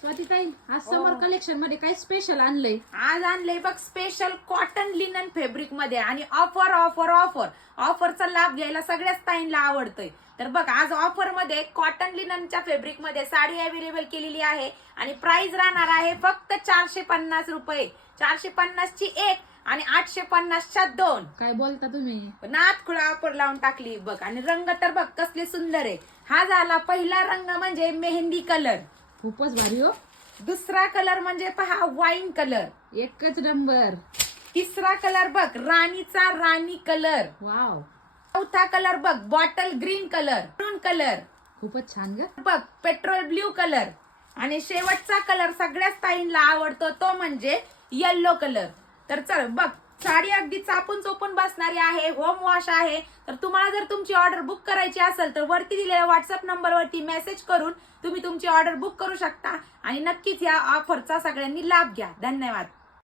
स्वातीताई, आज समर कलेक्शन मध्ये काय स्पेशल आणलंय? आज आणले बघ स्पेशल कॉटन लिनन फॅब्रिक मध्ये आणि ऑफर ऑफर ऑफर ऑफरचा लाभ घ्यायला सगळ्याच ताईंना आवडतोय. तर बघ आज ऑफर मध्ये कॉटन लिननच्या फॅब्रिक मध्ये साडी अवेलेबल केलेली आहे आणि प्राइस राहणार आहे फक्त 450 रुपये. 450 ची एक आणि 850च्या दोन. काय बोलता तुम्ही? नाथ खुळा ऑफर लावून टाकली बघ. आणि रंग तर बघ कसले सुंदर आहे. हा झाला पहिला रंग म्हणजे मेहंदी कलर. खूपच भारी हो. दुसरा कलर म्हणजे पहा वाईन कलर. एकच नंबर. तिसरा कलर बघ राणीचा राणी कलर. वाव. चौथा कलर बघ बॉटल ग्रीन कलर. मरून कलर खूपच छान ग. बघ पेट्रोल ब्ल्यू कलर. आणि शेवटचा कलर सगळ्याच ताईंना आवडतो तो म्हणजे येल्लो कलर. तर चल बघ साडी अगदी चापून चोपून बसणारी आहे. होम वॉश आहे. तर तुम्हाला जर तुमची ऑर्डर बुक करायची असेल तर वरती दिलेल्या व्हॉट्सअप नंबरवरती मेसेज करून तुम्ही तुमची ऑर्डर बुक करू शकता आणि नक्कीच या ऑफरचा सगळ्यांनी लाभ घ्या. धन्यवाद.